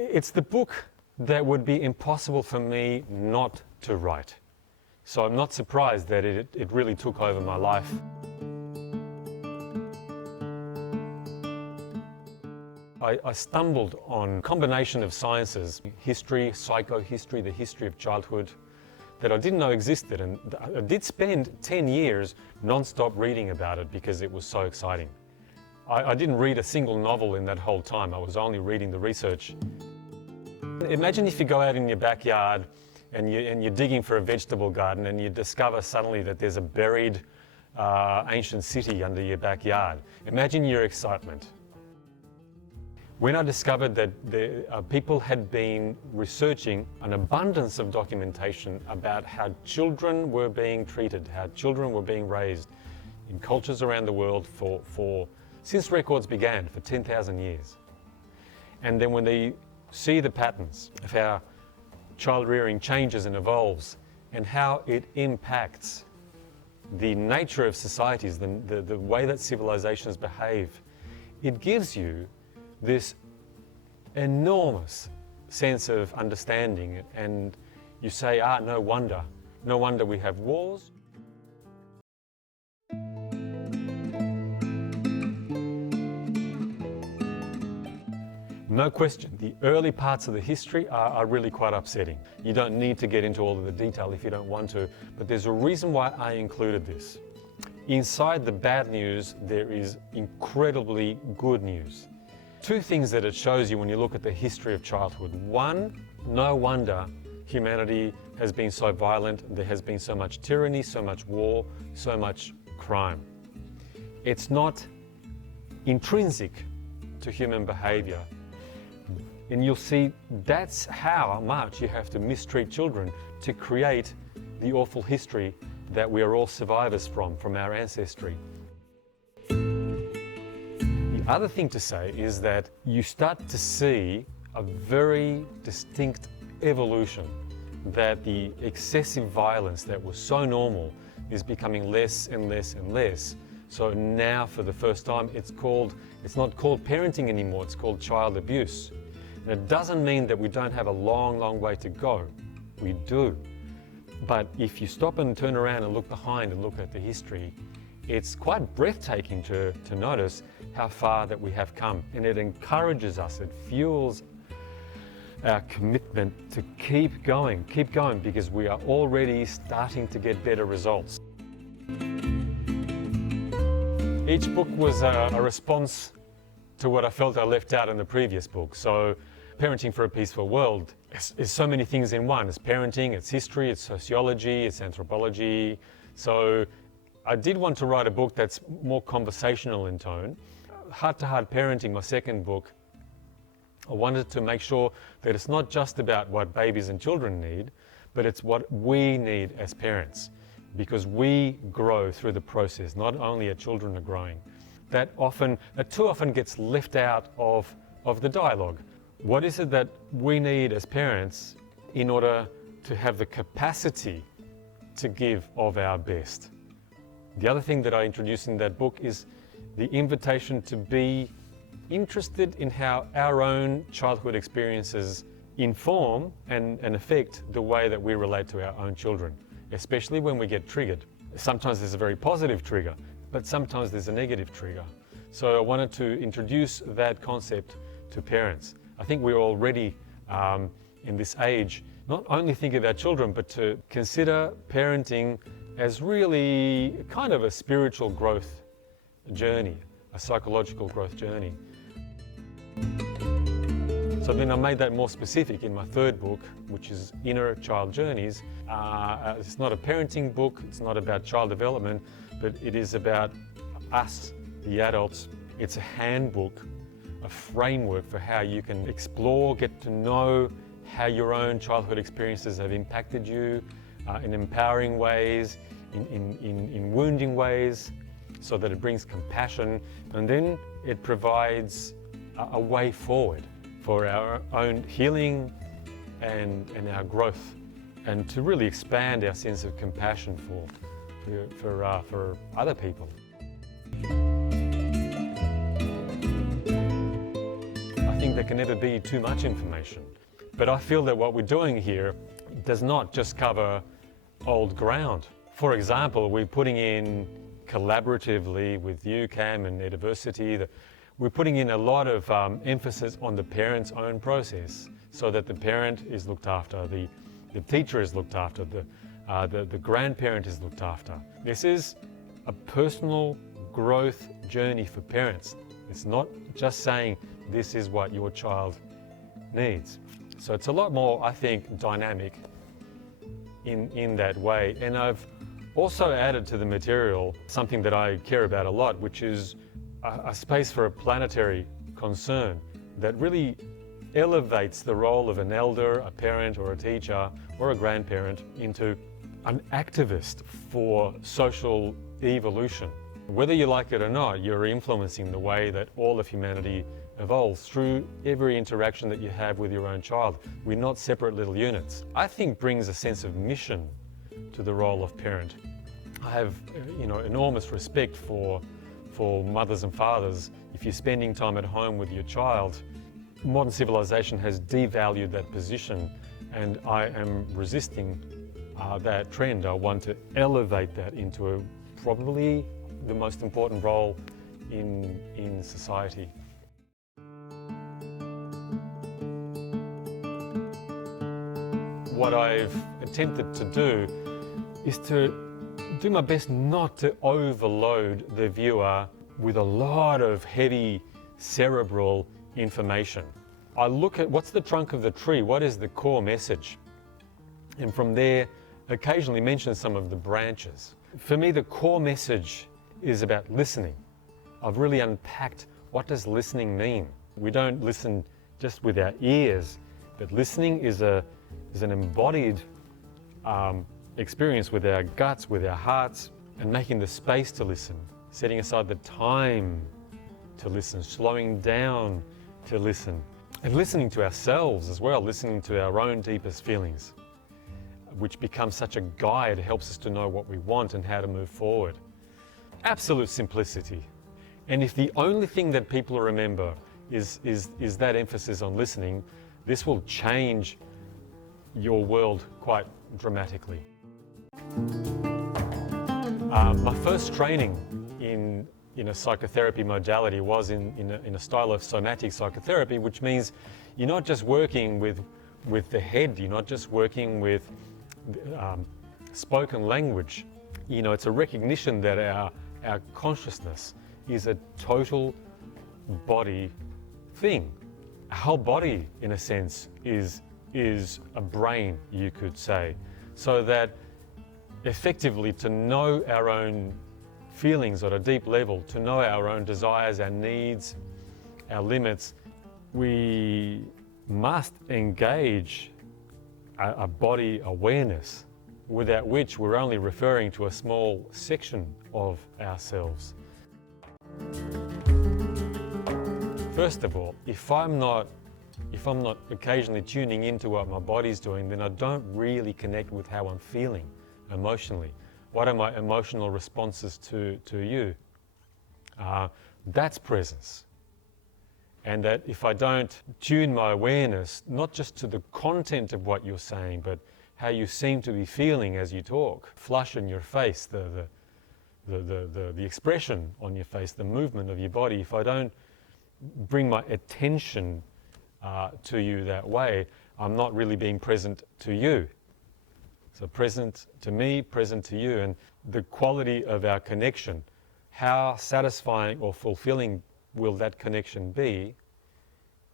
It's the book that would be impossible for me not to write. So I'm not surprised that it really took over my life. I stumbled on a combination of sciences, history, psychohistory, the history of childhood, that I didn't know existed, and I did spend 10 years non-stop reading about it because it was so exciting. I didn't read a single novel in that whole time. I was only reading the research. Imagine if you go out in your backyard and you're digging for a vegetable garden and you discover suddenly that there's a buried ancient city under your backyard. Imagine your excitement. When I discovered that people had been researching an abundance of documentation about how children were being treated, how children were being raised in cultures around the world since records began, for 10,000 years. And then when they see the patterns of how child rearing changes and evolves and how it impacts the nature of societies, the way that civilizations behave, it gives you this enormous sense of understanding, and you say, no wonder we have wars. No question, the early parts of the history are really quite upsetting. You don't need to get into all of the detail if you don't want to, but there's a reason why I included this. Inside the bad news, there is incredibly good news. Two things that it shows you when you look at the history of childhood. One, no wonder humanity has been so violent, there has been so much tyranny, so much war, so much crime. It's not intrinsic to human behavior. And you'll see that's how much you have to mistreat children to create the awful history that we are all survivors from our ancestry. The other thing to say is that you start to see a very distinct evolution, that the excessive violence that was so normal is becoming less and less and less. So now for the first time it's not called parenting anymore, it's called child abuse. And it doesn't mean that we don't have a long, long way to go. We do. But if you stop and turn around and look behind and look at the history, it's quite breathtaking to notice how far that we have come. And it encourages us, it fuels our commitment to keep going, because we are already starting to get better results. Each book was a response to what I felt I left out in the previous book. So Parenting for a Peaceful World is so many things in one. It's parenting, it's history, it's sociology, it's anthropology. So I did want to write a book that's more conversational in tone. Heart to Heart Parenting, my second book, I wanted to make sure that it's not just about what babies and children need, but it's what we need as parents, because we grow through the process, not only our children are growing. That too often gets left out of the dialogue. What is it that we need as parents in order to have the capacity to give of our best? The other thing that I introduced in that book is the invitation to be interested in how our own childhood experiences inform and affect the way that we relate to our own children, especially when we get triggered. Sometimes there's a very positive trigger, but sometimes there's a negative trigger. So I wanted to introduce that concept to parents. I think we're already in this age, not only think of our children, but to consider parenting as really kind of a spiritual growth journey, a psychological growth journey. So then I made that more specific in my third book, which is Inner Child Journeys. It's not a parenting book, it's not about child development, but it is about us, the adults. It's a handbook, a framework for how you can explore, get to know how your own childhood experiences have impacted you in empowering ways, in wounding ways, so that it brings compassion, and then it provides a way forward for our own healing and our growth, and to really expand our sense of compassion for other people. I think there can never be too much information. But I feel that what we're doing here does not just cover old ground. For example, we're putting in collaboratively with UCAM and EDiversity, we're putting in a lot of emphasis on the parent's own process, so that the parent is looked after, the teacher is looked after, the grandparent is looked after. This is a personal growth journey for parents. It's not just saying this is what your child needs. So it's a lot more, I think, dynamic in that way. And I've also added to the material something that I care about a lot, which is a space for a planetary concern that really elevates the role of an elder, a parent or a teacher or a grandparent into an activist for social evolution. Whether you like it or not, you're influencing the way that all of humanity evolves through every interaction that you have with your own child. We're not separate little units. I think brings a sense of mission to the role of parent. I have enormous respect for mothers and fathers. If you're spending time at home with your child, modern civilization has devalued that position, and I am resisting that trend. I want to elevate that into probably the most important role in society. What I've attempted to do is to do my best not to overload the viewer with a lot of heavy cerebral information. I look at what's the trunk of the tree, what is the core message, and from there occasionally mention some of the branches. For me, the core message is about listening. I've really unpacked what does listening mean. We don't listen just with our ears, but listening is an embodied experience with our guts, with our hearts, and making the space to listen, setting aside the time to listen, slowing down to listen, and listening to ourselves as well, listening to our own deepest feelings, which becomes such a guide, helps us to know what we want and how to move forward. Absolute simplicity. And if the only thing that people remember is that emphasis on listening, this will change your world quite dramatically. My first training in a psychotherapy modality was in a style of somatic psychotherapy, which means you're not just working with the head, you're not just working with spoken language. It's a recognition that our consciousness is a total body thing. Our whole body, in a sense, is a brain, you could say. So that effectively to know our own feelings at a deep level, to know our own desires, our needs, our limits, we must engage a body awareness, without which we're only referring to a small section of ourselves. First of all, if I'm not occasionally tuning into what my body's doing, then I don't really connect with how I'm feeling emotionally. What are my emotional responses to you? That's presence. And that if I don't tune my awareness, not just to the content of what you're saying, but how you seem to be feeling as you talk, flush in your face, the expression on your face, the movement of your body, if I don't bring my attention to you that way, I'm not really being present to you. So present to me, present to you, and the quality of our connection, how satisfying or fulfilling will that connection be,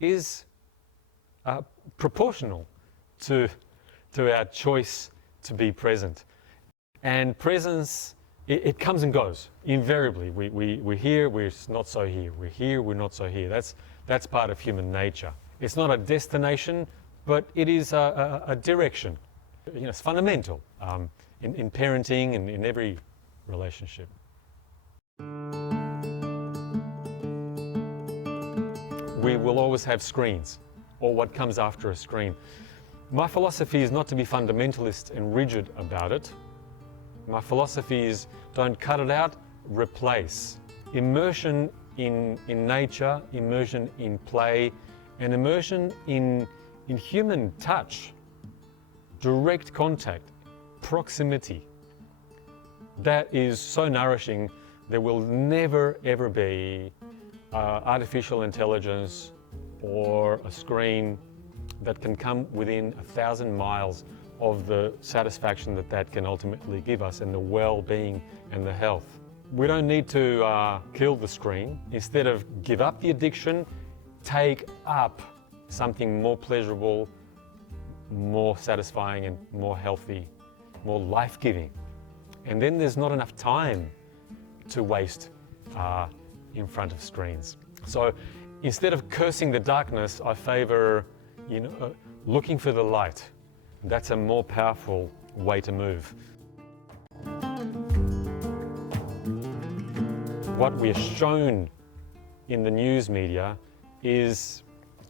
is proportional to our choice to be present. And presence, it comes and goes, invariably. We're here, we're not so here. We're here, we're not so here. That's part of human nature. It's not a destination, but it is a direction. It's fundamental in parenting and in every relationship. We will always have screens, or what comes after a screen. My philosophy is not to be fundamentalist and rigid about it. My philosophy is don't cut it out, replace. Immersion in nature, immersion in play, and immersion in human touch, direct contact, proximity. That is so nourishing. There will never ever be artificial intelligence or a screen that can come within 1,000 miles of the satisfaction that can ultimately give us, and the well-being and the health. We don't need to kill the screen. Instead of give up the addiction, take up something more pleasurable, more satisfying and more healthy, more life-giving. And then there's not enough time to waste in front of screens. So instead of cursing the darkness, I favor, looking for the light. That's a more powerful way to move. What we're shown in the news media is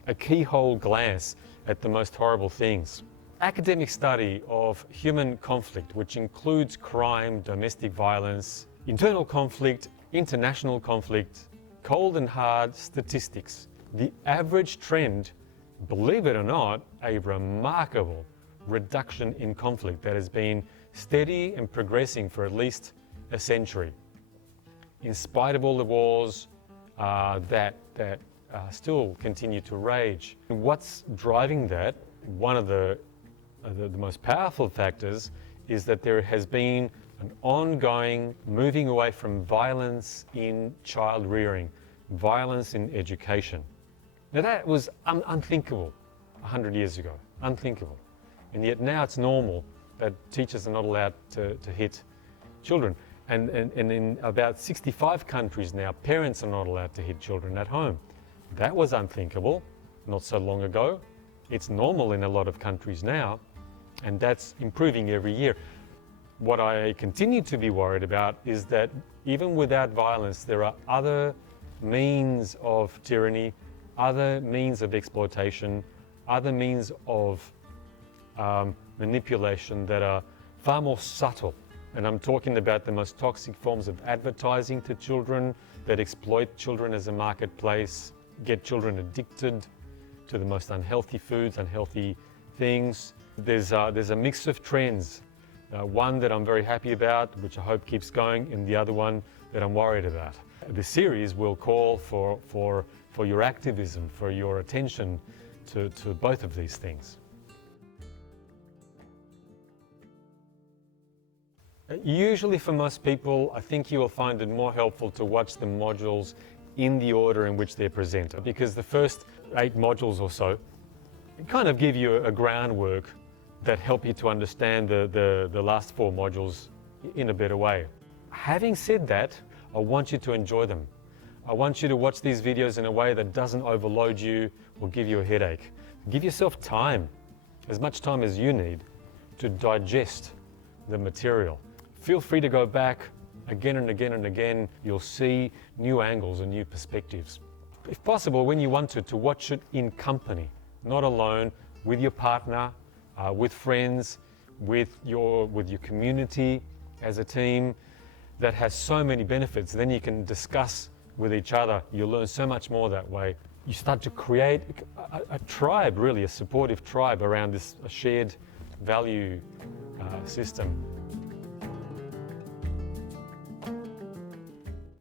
a keyhole glance at the most horrible things. Academic study of human conflict, which includes crime, domestic violence, internal conflict, international conflict, cold and hard statistics. The average trend, believe it or not, a remarkable reduction in conflict that has been steady and progressing for at least a century. In spite of all the wars that still continue to rage. And what's driving that, one of the most powerful factors, is that there has been an ongoing moving away from violence in child rearing, violence in education. Now that was unthinkable 100 years ago, unthinkable. And yet now it's normal that teachers are not allowed to hit children. And in about 65 countries now, parents are not allowed to hit children at home. That was unthinkable not so long ago. It's normal in a lot of countries now, and that's improving every year. What I continue to be worried about is that even without violence, there are other means of tyranny, other means of exploitation, other means of manipulation that are far more subtle. And I'm talking about the most toxic forms of advertising to children that exploit children as a marketplace, get children addicted to the most unhealthy foods, unhealthy things. There's a mix of trends. One that I'm very happy about, which I hope keeps going, and the other one that I'm worried about. The series will call for your activism, for your attention to both of these things. Usually for most people, I think you will find it more helpful to watch the modules in the order in which they're presented, because the first 8 modules or so kind of give you a groundwork that help you to understand the last 4 modules in a better way. Having said that, I want you to enjoy them. I want you to watch these videos in a way that doesn't overload you or give you a headache. Give yourself time, as much time as you need, to digest the material. Feel free to go back again and again and again. You'll see new angles and new perspectives. If possible, when you want to watch it in company, not alone, with your partner, with friends, with your community as a team. That has so many benefits. Then you can discuss with each other. You'll learn so much more that way. You start to create a tribe, really, a supportive tribe around this shared value system.